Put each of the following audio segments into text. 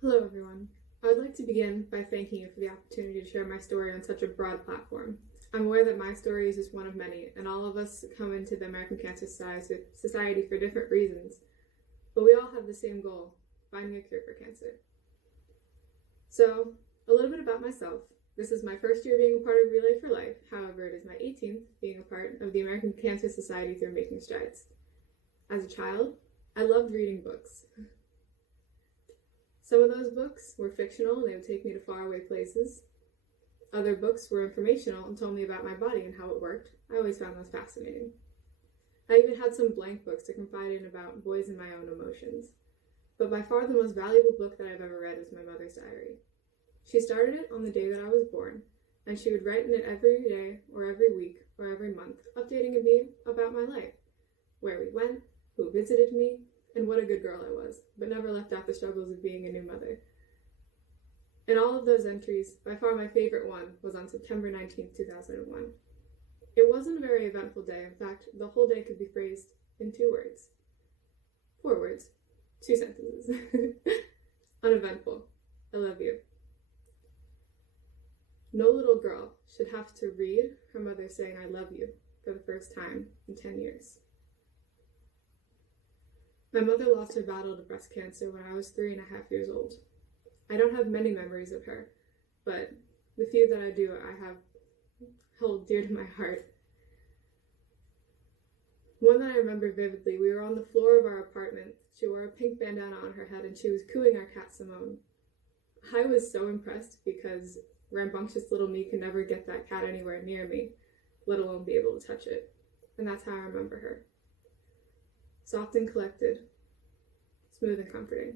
Hello everyone. I would like to begin by thanking you for the opportunity to share my story on such a broad platform. I'm aware that my story is just one of many, and all of us come into the American Cancer Society for different reasons, but we all have the same goal: finding a cure for cancer. So, a little bit about myself. This is my first year being a part of Relay for Life, however it is my 18th being a part of the American Cancer Society through Making Strides. As a child, I loved reading books. Some of those books were fictional and they would take me to faraway places. Other books were informational and told me about my body and how it worked. I always found those fascinating. I even had some blank books to confide in about boys and my own emotions. But by far the most valuable book that I've ever read was my mother's diary. She started it on the day that I was born, and she would write in it every day or every week or every month, updating me about my life, where we went, who visited me, and what a good girl I was, but never left out the struggles of being a new mother. In all of those entries, by far my favorite one was on September 19th, 2001. It wasn't a very eventful day. In fact, the whole day could be phrased in 2 words. 4 words. 2 sentences. Uneventful. I love you. No little girl should have to read her mother saying I love you for the first time in 10 years. My mother lost her battle to breast cancer when I was 3.5 years old. I don't have many memories of her, but the few that I do, I have held dear to my heart. One that I remember vividly, we were on the floor of our apartment. She wore a pink bandana on her head and she was cooing our cat Simone. I was so impressed because rambunctious little me could never get that cat anywhere near me, let alone be able to touch it. And that's how I remember her. Soft and collected, smooth and comforting.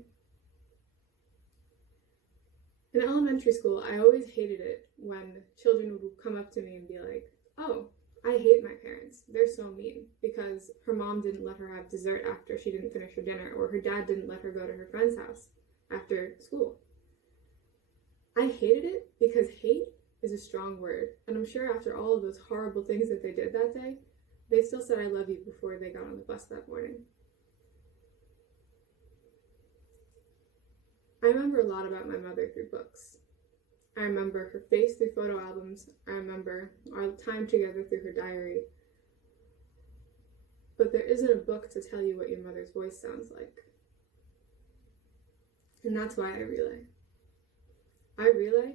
In elementary school, I always hated it when children would come up to me and be like, "Oh, I hate my parents. They're so mean," because her mom didn't let her have dessert after she didn't finish her dinner, or her dad didn't let her go to her friend's house after school. I hated it because hate is a strong word, and I'm sure after all of those horrible things that they did that day, they still said I love you before they got on the bus that morning. I remember a lot about my mother through books. I remember her face through photo albums. I remember our time together through her diary. But there isn't a book to tell you what your mother's voice sounds like. And that's why I relay. I relay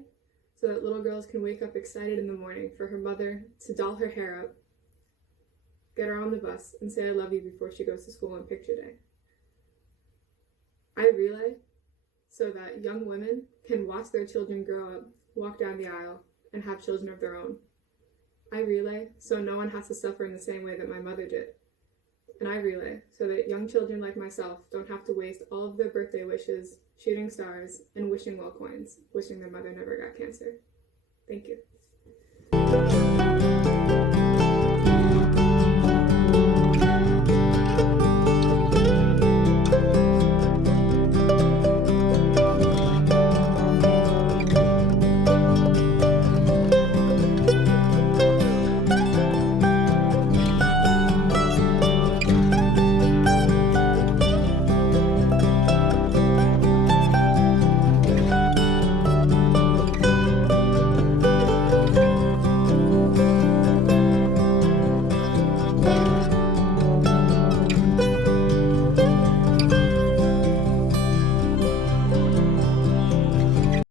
so that little girls can wake up excited in the morning for her mother to doll her hair up, get her on the bus, and say I love you before she goes to school on picture day. I relay so that young women can watch their children grow up, walk down the aisle, and have children of their own. I relay so no one has to suffer in the same way that my mother did. And I relay so that young children like myself don't have to waste all of their birthday wishes, shooting stars, and wishing well coins, wishing their mother never got cancer. Thank you.